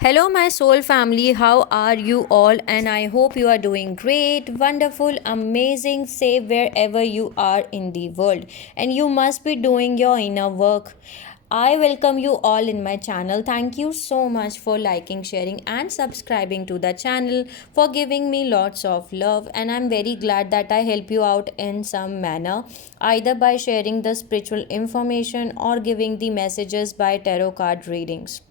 Hello, my soul family. How are you all? And I hope you are doing great, wonderful, amazing, safe wherever you are in the world. And you must be doing your inner work. I welcome you all in my channel. Thank you so much for liking, sharing, and subscribing to the channel, for giving me lots of love. And I'm very glad that I help you out in some manner, either by sharing the spiritual information or giving the messages by tarot card readings.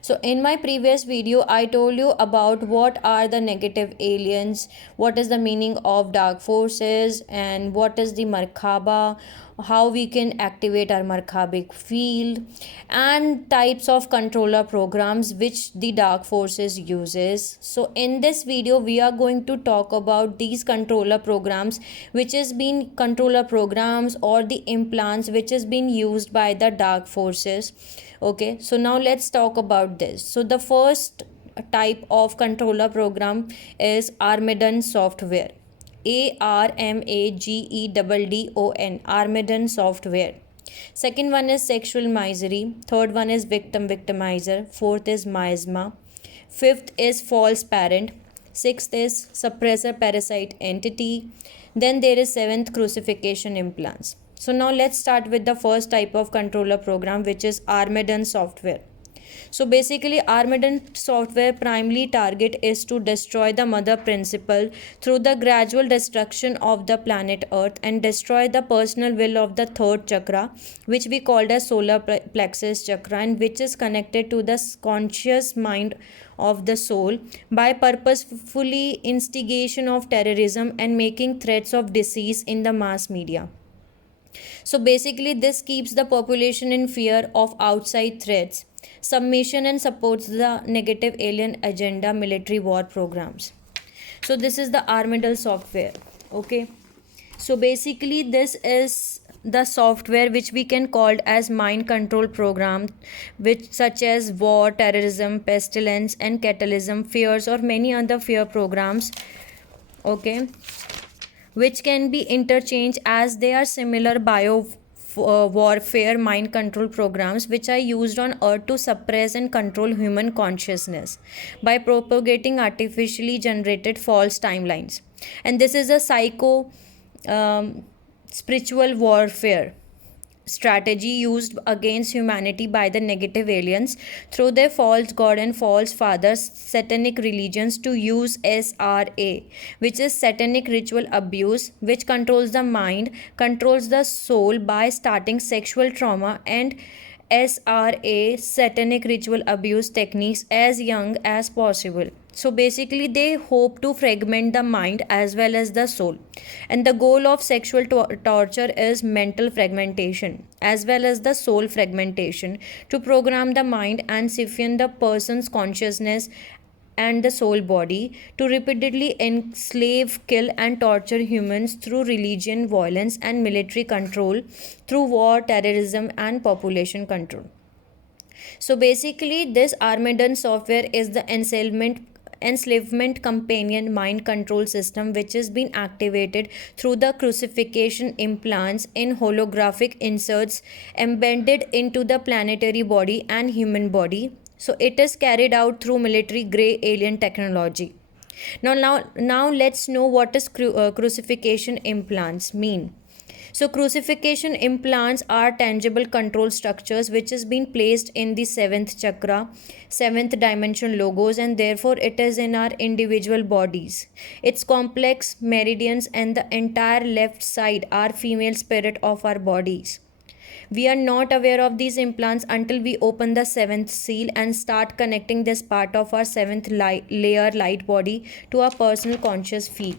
So, in my previous video, I told you about what are the negative aliens, what is the meaning of dark forces, and what is the Markaba, how we can activate our Markabic field, and types of controller programs which the dark forces uses. So, in this video, we are going to talk about these controller programs, which has been controller programs or the implants which has been used by the dark forces. Okay, so now let's talk about this. So the first type of controller program is Armageddon software. ARMAGEDDON, Armageddon software. Second one is sexual misery. Third one is victim victimizer. Fourth is miasma. Fifth is false parent. Sixth is suppressor parasite entity. Then there is seventh, crucifixion implants. So now let's start with the first type of controller program, which is Armageddon software. So basically, Armageddon software primarily target is to destroy the mother principle through the gradual destruction of the planet Earth and destroy the personal will of the third chakra, which we called as solar plexus chakra, and which is connected to the conscious mind of the soul, by purposefully instigation of terrorism and making threats of disease in the mass media. So basically, this keeps the population in fear of outside threats, submission, and supports the negative alien agenda military war programs. So this is the Armadillo software. Okay. So basically, this is the software which we can call as mind control program, which such as war, terrorism, pestilence, and catalysm fears, or many other fear programs. Okay, which can be interchanged as they are similar bio warfare mind control programs which are used on earth to suppress and control human consciousness by propagating artificially generated false timelines. And this is a psycho um, spiritual warfare strategy used against humanity by the negative aliens through their false god and false fathers satanic religions to use SRA, which is satanic ritual abuse, which controls the mind, controls the soul by starting sexual trauma, and SRA, satanic ritual abuse techniques, as young as possible. So basically, they hope to fragment the mind as well as the soul. And the goal of sexual torture is mental fragmentation as well as the soul fragmentation, to program the mind and siphon the person's consciousness and the soul body, to repeatedly enslave, kill, and torture humans through religion, violence, and military control, through war, terrorism, and population control. So basically, this Armageddon software is the enslavement companion mind control system which has been activated through the crucifixion implants in holographic inserts embedded into the planetary body and human body. So it is carried out through military grey alien technology. Now let's know what is crucifixion implants mean. So crucifixion implants are tangible control structures which has been placed in the seventh chakra, seventh dimension logos, and therefore it is in our individual bodies. Its complex meridians and the entire left side are female spirit of our bodies. We are not aware of these implants until we open the seventh seal and start connecting this part of our seventh layer light body to our personal conscious field.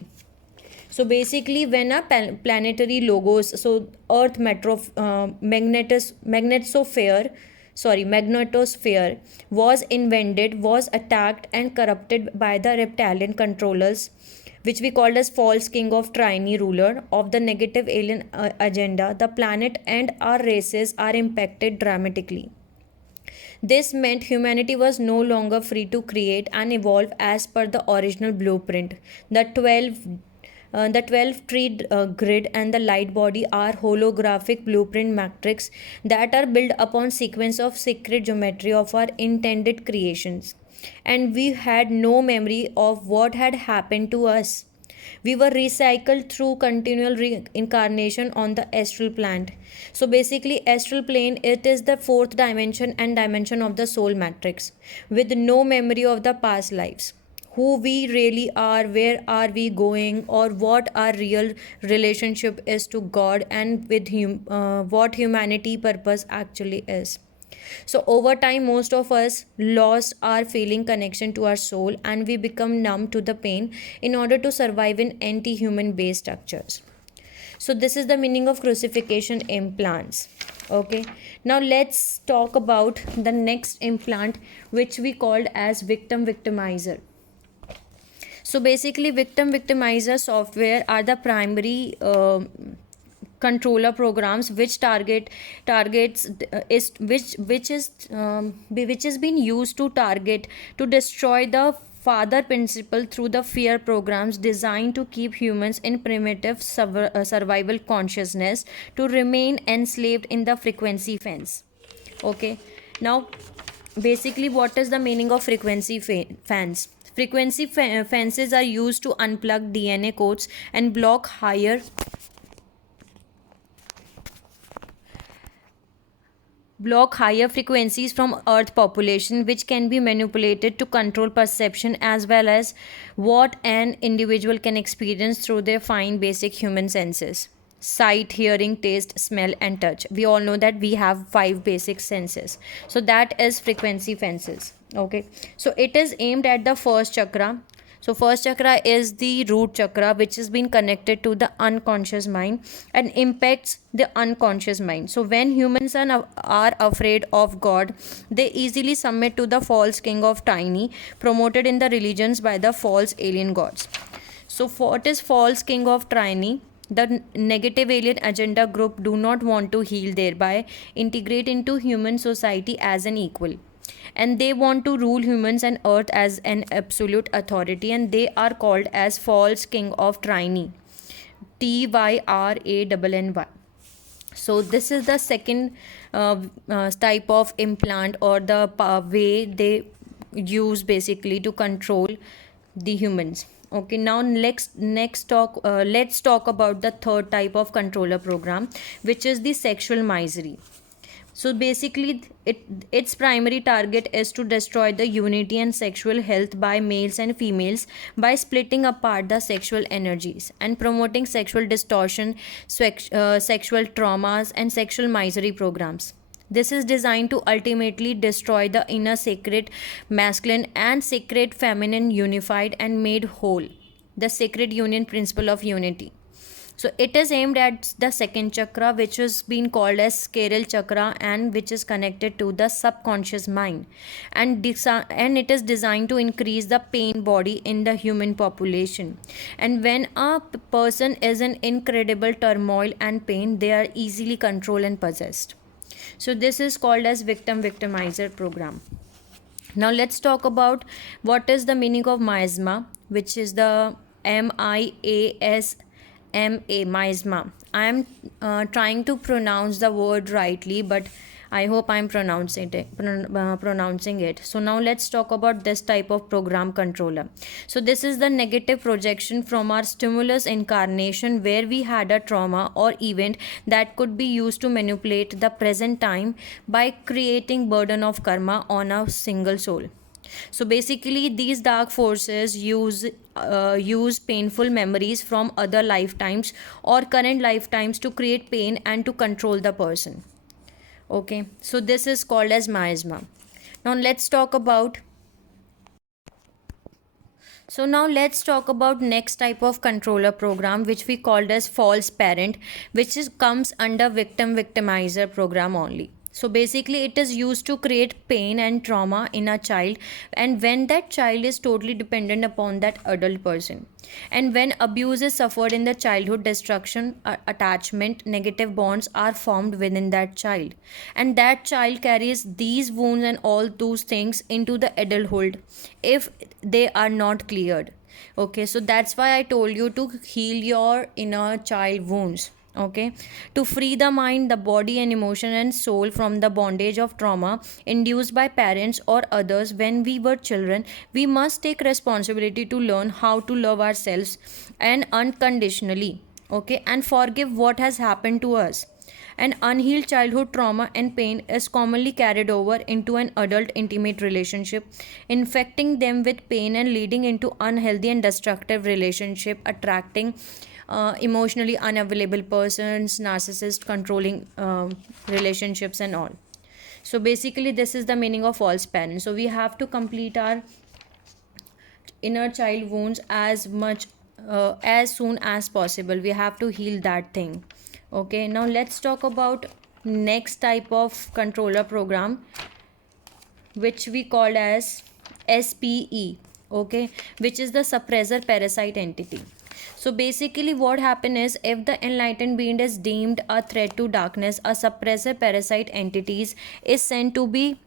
So basically, when a planetary logos, so Earth magnetosphere was invented, was attacked and corrupted by the reptilian controllers, which we called as false king of Trinity ruler of the negative alien agenda. The planet and our races are impacted dramatically. This meant humanity was no longer free to create and evolve as per the original blueprint. The 12 tree grid and the light body are holographic blueprint matrix that are built upon sequence of sacred geometry of our intended creations. and we had no memory of what had happened to us. We were recycled through continual reincarnation on the astral plane. So basically, astral plane, it is the fourth dimension and dimension of the soul matrix, with no memory of the past lives, who we really are, where are we going, or what our real relationship is to God, and with what humanity purpose actually is. So over time, most of us lost our feeling connection to our soul, and we become numb to the pain in order to survive in anti-human based structures. So this is the meaning of crucifixion implants. Okay, now let's talk about the next implant, which we called as victim victimizer. So basically, victim victimizer software are the primary controller programs which targets is which is being used to target to destroy the father principle through the fear programs designed to keep humans in primitive survival consciousness, to remain enslaved in the frequency fence. Okay, now basically, what is the meaning of frequency fence? Frequency fences are used to unplug DNA codes and block higher frequencies from earth population, which can be manipulated to control perception as well as what an individual can experience through their fine basic human senses: sight, hearing, taste, smell, and touch. We all know that we have five basic senses. So that is frequency fences. Okay, so it is aimed at the first chakra. So first chakra is the root chakra, which has been connected to the unconscious mind and impacts the unconscious mind. So when humans are afraid of God, they easily submit to the false king of Tyranny, promoted in the religions by the false alien gods. So what is false king of Tyranny? The negative alien agenda group do not want to heal, thereby integrate into human society as an equal, and they want to rule humans and earth as an absolute authority, and they are called as false king of Tyranny. Tyrannny. So this is the second type of implant, or the way they use basically to control the humans. Okay, now let's talk about the third type of controller program, which is the sexual misery. So basically, its primary target is to destroy the unity and sexual health by males and females by splitting apart the sexual energies and promoting sexual distortion, sexual traumas, and sexual misery programs. This is designed to ultimately destroy the inner sacred masculine and sacred feminine unified and made whole, the sacred union principle of unity. So it is aimed at the second chakra, which is being called as sacral chakra, and which is connected to the subconscious mind, and it is designed to increase the pain body in the human population. And when a person is in incredible turmoil and pain, they are easily controlled and possessed. So this is called as victim victimizer program. Now let's talk about what is the meaning of miasma, which is the miasma. I am trying to pronounce the word rightly, but I hope I am pronouncing it. So now let's talk about this type of program controller. So this is the negative projection from our stimulus incarnation, where we had a trauma or event that could be used to manipulate the present time by creating burden of karma on a single soul. So basically, these dark forces use painful memories from other lifetimes or current lifetimes to create pain and to control the person. Okay, so this is called as miasma. Now let's talk about next type of controller program, which we called as false parent, which comes under victim victimizer program only. So basically, it is used to create pain and trauma in a child, and when that child is totally dependent upon that adult person, and when abuse is suffered in the childhood, destruction, attachment, negative bonds are formed within that child, and that child carries these wounds and all those things into the adulthood if they are not cleared. Okay, so that's why I told you to heal your inner child wounds. Okay, to free the mind, the body, and emotion and soul from the bondage of trauma induced by parents or others when we were children, we must take responsibility to learn how to love ourselves and unconditionally, okay, and forgive what has happened to us. An unhealed childhood trauma and pain is commonly carried over into an adult intimate relationship, infecting them with pain and leading into unhealthy and destructive relationship, attracting emotionally unavailable persons, narcissist, controlling relationships, and all. So basically, this is the meaning of false parents. So we have to complete our inner child wounds as soon as possible. We have to heal that thing. Okay, now let's talk about next type of controller program, which we called as SPE, okay, which is the suppressor parasite entity. So basically, what happens is if the enlightened being is deemed a threat to darkness, a suppressor parasite entities is sent to be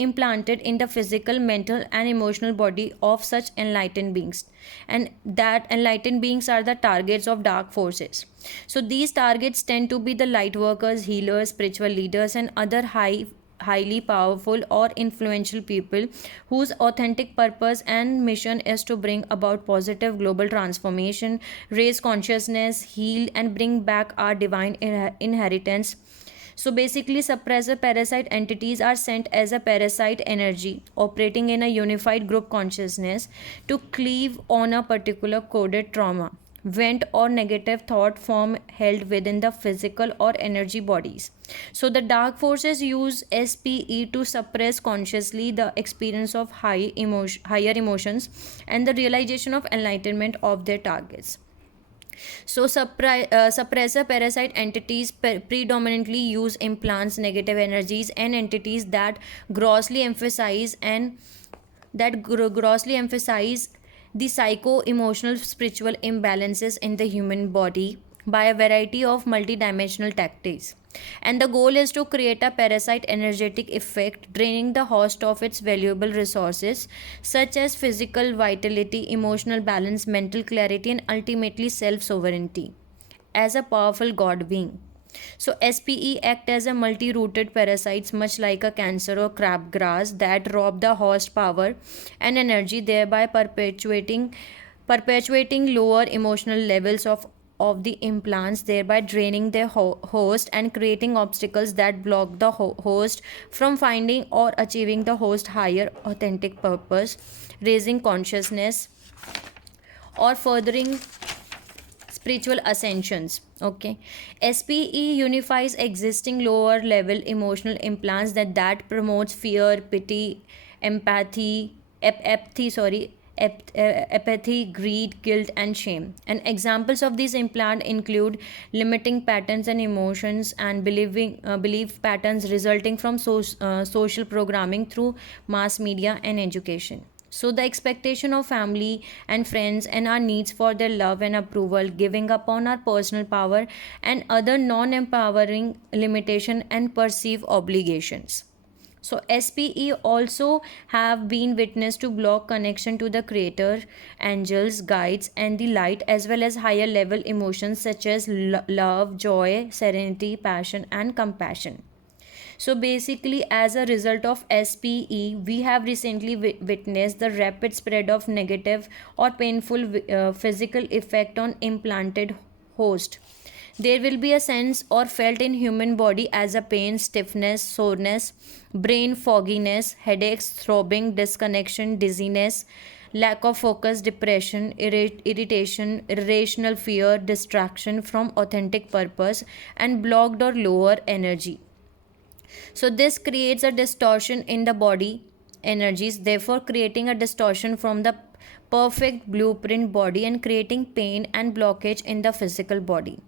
implanted in the physical, mental, and emotional body of such enlightened beings. And that enlightened beings are the targets of dark forces. So these targets tend to be the light workers, healers, spiritual leaders, and other highly powerful or influential people whose authentic purpose and mission is to bring about positive global transformation, raise consciousness, heal, and bring back our divine inheritance. So basically, suppressor parasite entities are sent as a parasite energy operating in a unified group consciousness to cleave on a particular coded trauma, vent, or negative thought form held within the physical or energy bodies. So the dark forces use SPE to suppress consciously the experience of higher emotions and the realization of enlightenment of their targets. So, suppressor parasite entities predominantly use implants, negative energies, and entities that grossly emphasize the psycho emotional spiritual imbalances in the human body by a variety of multidimensional tactics. And the goal is to create a parasite energetic effect, draining the host of its valuable resources, such as physical vitality, emotional balance, mental clarity, and ultimately self sovereignty, as a powerful God being. So SPE act as a multi-rooted parasites, much like a cancer or crabgrass, that rob the host power and energy, thereby perpetuating lower emotional levels of the implants, thereby draining their host and creating obstacles that block the host from finding or achieving the host higher authentic purpose, raising consciousness, or furthering spiritual ascensions. Okay, SPE unifies existing lower level emotional implants that promotes fear, pity, empathy apathy sorry apathy, greed, guilt, and shame. And examples of these implants include limiting patterns and emotions and belief patterns resulting from social programming through mass media and education. So the expectation of family and friends and our needs for their love and approval, giving up on our personal power and other non-empowering limitation and perceived obligations. So SPE also have been witnessed to block connection to the creator, angels, guides, and the light, as well as higher level emotions such as love, joy, serenity, passion, and compassion. So basically, as a result of SPE, we have recently witnessed the rapid spread of negative or painful physical effect on implanted host. There will be a sense or felt in human body as a pain, stiffness, soreness, brain fogginess, headaches, throbbing, disconnection, dizziness, lack of focus, depression, irritation, irrational fear, distraction from authentic purpose, and blocked or lower energy. So this creates a distortion in the body energies, therefore creating a distortion from the perfect blueprint body and creating pain and blockage in the physical body.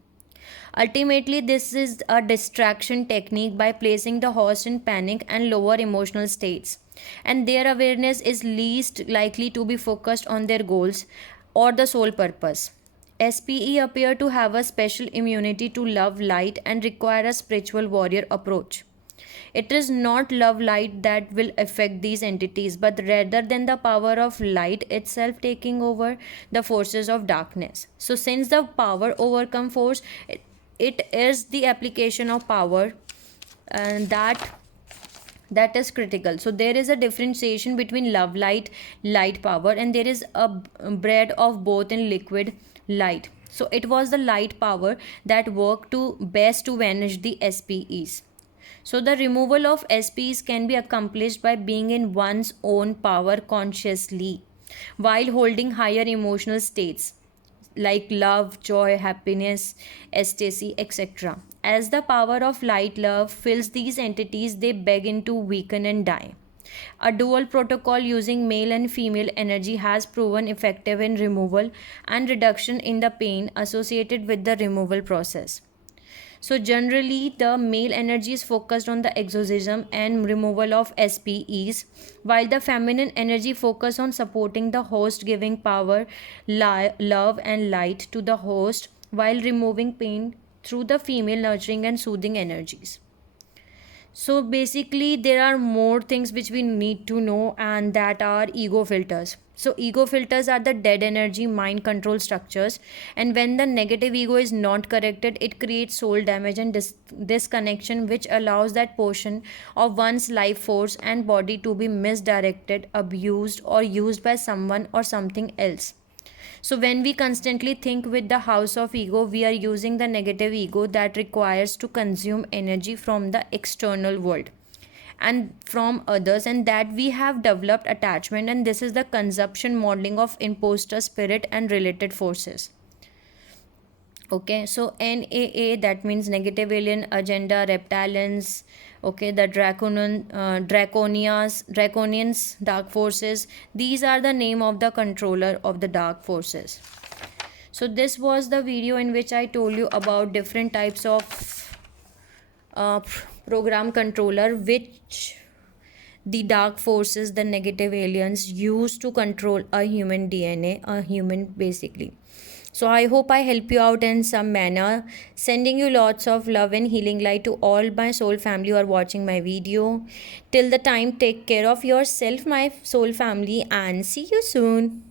Ultimately, this is a distraction technique by placing the host in panic and lower emotional states, and their awareness is least likely to be focused on their goals or the sole purpose. SPE appear to have a special immunity to love, light, and require a spiritual warrior approach. It is not love light that will affect these entities, but rather than the power of light itself taking over the forces of darkness. So since the power overcome force, it is the application of power, and that is critical. So there is a differentiation between love light, light power, and there is a bread of both in liquid light. So it was the light power that worked to best to vanish the SPEs. So the removal of SPs can be accomplished by being in one's own power consciously while holding higher emotional states like love, joy, happiness, ecstasy, etc. As the power of light love fills these entities, they begin to weaken and die. A dual protocol using male and female energy has proven effective in removal and reduction in the pain associated with the removal process. So generally, the male energy is focused on the exorcism and removal of SPEs, while the feminine energy focus on supporting the host, giving power, love, and light to the host, while removing pain through the female nurturing and soothing energies. So basically, there are more things which we need to know, and that are ego filters. So ego filters are the dead energy mind control structures, and when the negative ego is not corrected, it creates soul damage and disconnection, which allows that portion of one's life force and body to be misdirected, abused, or used by someone or something else. So, when we constantly think with the house of ego, we are using the negative ego that requires to consume energy from the external world and from others, and that we have developed attachment, and this is the consumption modeling of imposter spirit and related forces. Okay, so NAA, that means negative alien agenda, reptilians. Okay, the draconians, dark forces. These are the name of the controller of the dark forces. So this was the video in which I told you about different types of program controller which the dark forces, the negative aliens use to control a human DNA, a human basically. So I hope I help you out in some manner. Sending you lots of love and healing light to all my soul family who are watching my video. Till the time, take care of yourself, my soul family, and see you soon.